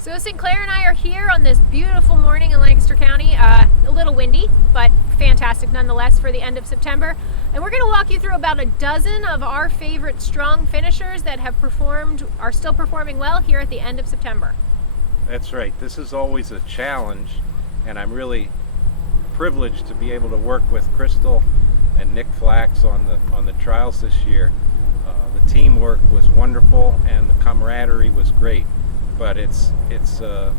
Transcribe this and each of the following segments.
So Sinclair and I are here on this beautiful morning in Lancaster County. A little windy, but fantastic nonetheless for the end of September. And we're going to walk you through about a dozen of our favorite strong finishers that are still performing well here at the end of September. That's right. This is always a challenge, and I'm really privileged to be able to work with Crystal and Nick Flax on the trials this year. The teamwork was wonderful, and the camaraderie was great. But it's a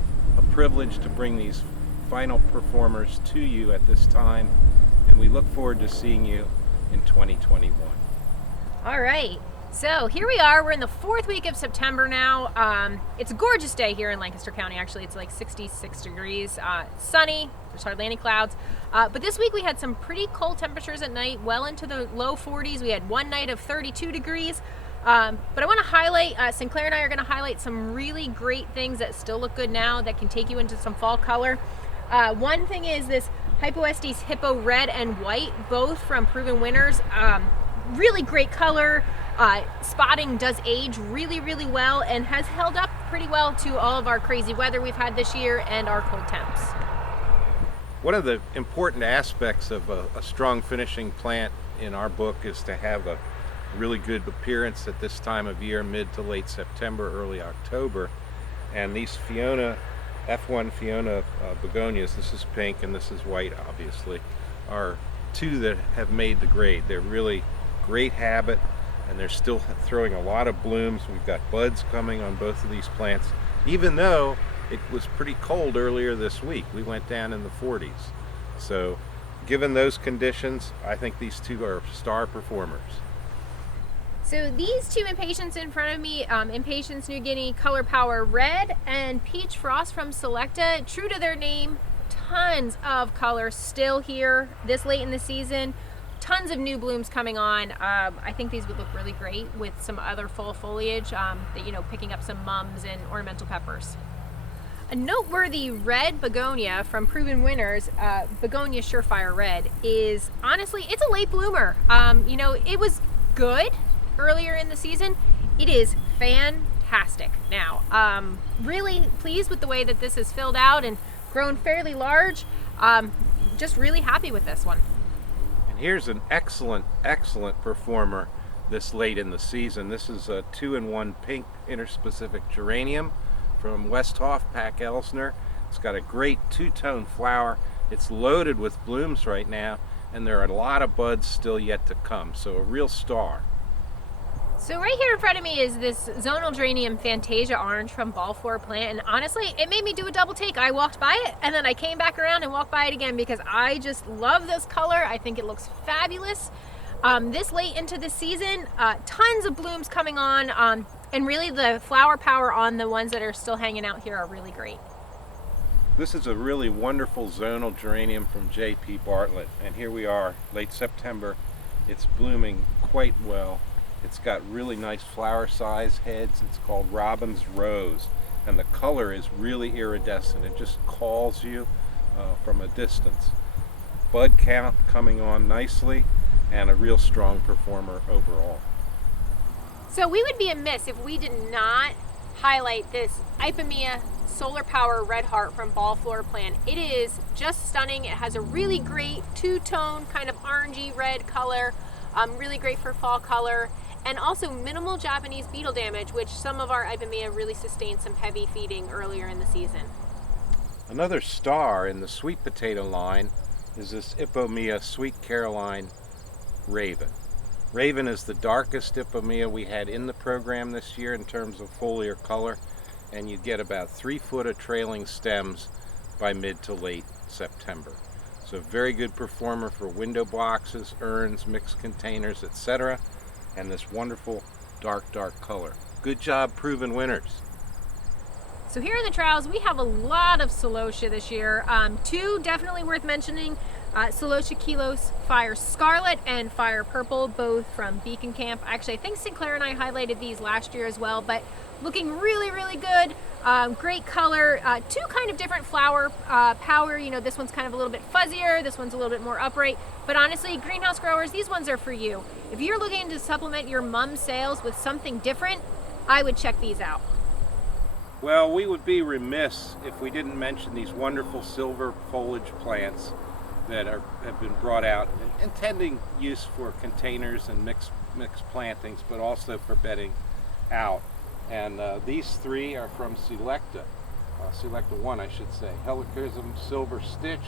privilege to bring these final performers to you at this time, and we look forward to seeing you in 2021. All right, so here we are. We're in the fourth week of September now. It's a gorgeous day here in Lancaster County. Actually, it's like 66 degrees. It's sunny. There's hardly any clouds. But this week we had some pretty cold temperatures at night, well into the low 40s. We had one night of 32 degrees. But I want to highlight, Sinclair and I are going to highlight some really great things that still look good now that can take you into some fall color. One thing is this Hypoestes Hippo Red and White, both from proven winners. Really great color. Spotting does age really, really well and has held up pretty well to all of our crazy weather we've had this year and our cold temps. One of the important aspects of a strong finishing plant in our book is to have a really good appearance at this time of year, mid to late September, early October. And these Fiona, F1 Fiona begonias, this is pink and this is white obviously, are two that have made the grade. They're really great habit, and they're still throwing a lot of blooms. We've got buds coming on both of these plants, even though it was pretty cold earlier this week. We went down in the 40s. So given those conditions, I think these two are star performers. So these two Impatiens in front of me, Impatiens New Guinea Color Power Red and Peach Frost from Selecta, true to their name, tons of color still here this late in the season, tons of new blooms coming on. I think these would look really great with some other fall foliage, picking up some mums and ornamental peppers. A noteworthy red begonia from proven winners, Begonia Surefire Red, is honestly, it's a late bloomer. It was good earlier in the season. It is fantastic now. Really pleased with the way that this is filled out and grown fairly large. Just really happy with this one. And here's an excellent performer this late in the season. This is a 2-in-1 pink interspecific geranium from Westhoff Pack Elsner. It's got a great two-tone flower. It's loaded with blooms right now, and there are a lot of buds still yet to come, so a real star. So right here in front of me is this Zonal Geranium Fantasia Orange from FloraPlant, and honestly, it made me do a double take. I walked by it, and then I came back around and walked by it again because I just love this color. I think it looks fabulous. This late into the season, tons of blooms coming on, and really the flower power on the ones that are still hanging out here are really great. This is a really wonderful zonal geranium from J.P. Bartlett, and here we are, late September. It's blooming quite well. It's got really nice flower size heads. It's called Robin's Rose, and the color is really iridescent. It just calls you from a distance. Bud count coming on nicely, and a real strong performer overall. So we would be amiss if we did not highlight this Ipomoea Solar Power Red Heart from FloraPlant. It is just stunning. It has a really great two-tone kind of orangey red color, really great for fall color, and also minimal Japanese beetle damage, which some of our Ipomoea really sustained some heavy feeding earlier in the season. Another star in the sweet potato line is this Ipomoea Sweet Caroline Raven. Raven is the darkest Ipomoea we had in the program this year in terms of foliar color, and you get about 3 foot of trailing stems by mid to late September. So very good performer for window boxes, urns, mixed containers, etc. And this wonderful dark color. Good job, proven winners. So here in the trials, we have a lot of Celosia this year. Two definitely worth mentioning. Celosia Kelos Fire Scarlet and Fire Purple, both from Beacon Camp. Actually, I think Sinclair and I highlighted these last year as well, but looking really, really good. Great color. Two kind of different flower power. This one's kind of a little bit fuzzier. This one's a little bit more upright. But honestly, greenhouse growers, these ones are for you. If you're looking to supplement your mum sales with something different, I would check these out. Well, we would be remiss if we didn't mention these wonderful silver foliage plants that have been brought out, intending use for containers and mixed plantings, but also for bedding out. And these three are from Selecta, Selecta 1 I should say, Helichrysum silver stitch,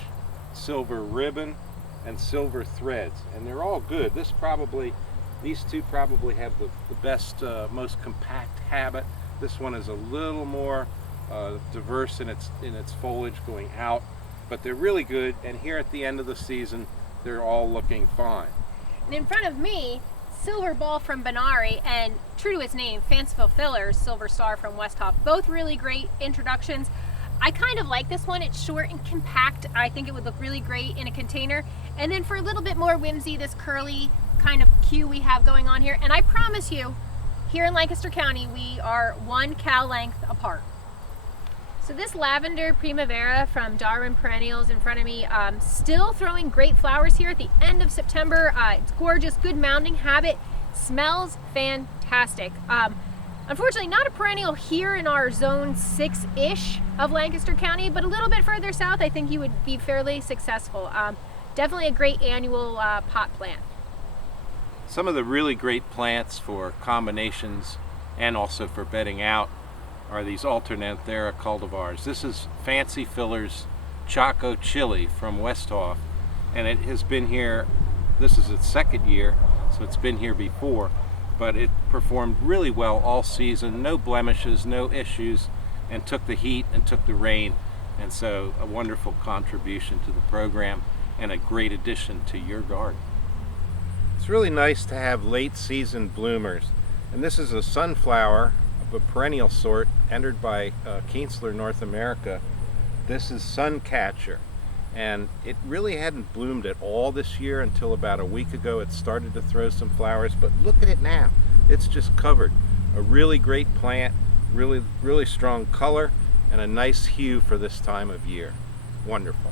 silver ribbon, and silver threads. And they're all good. These two probably have the best, most compact habit. This one is a little more diverse in its foliage going out, but they're really good. And here at the end of the season, they're all looking fine. And in front of me, Silver Ball from Benary and, true to its name, Fanciful Fillers, Silver Star from Westhoff. Both really great introductions. I kind of like this one. It's short and compact. I think it would look really great in a container. And then for a little bit more whimsy, this curly kind of queue we have going on here. And I promise you, here in Lancaster County, we are 1 cal length apart. So this Lavender Primavera from Darwin Perennials in front of me, still throwing great flowers here at the end of September. It's gorgeous, good mounding habit, smells fantastic. Unfortunately, not a perennial here in our zone 6-ish of Lancaster County, but a little bit further south, I think you would be fairly successful. Definitely a great annual pot plant. Some of the really great plants for combinations and also for bedding out are these Alternanthera cultivars. This is Fancy Fillers Choco Chili from Westhoff, and it has been here, this is its second year, so it's been here before, but it performed really well all season, no blemishes, no issues, and took the heat and took the rain, and so a wonderful contribution to the program and a great addition to your garden. It's really nice to have late season bloomers, and this is a sunflower of a perennial sort entered by Kientzler North America. This is Suncatcher, and it really hadn't bloomed at all this year until about a week ago. It started to throw some flowers, but look at it now. It's just covered. A really great plant, really strong color, and a nice hue for this time of year. Wonderful.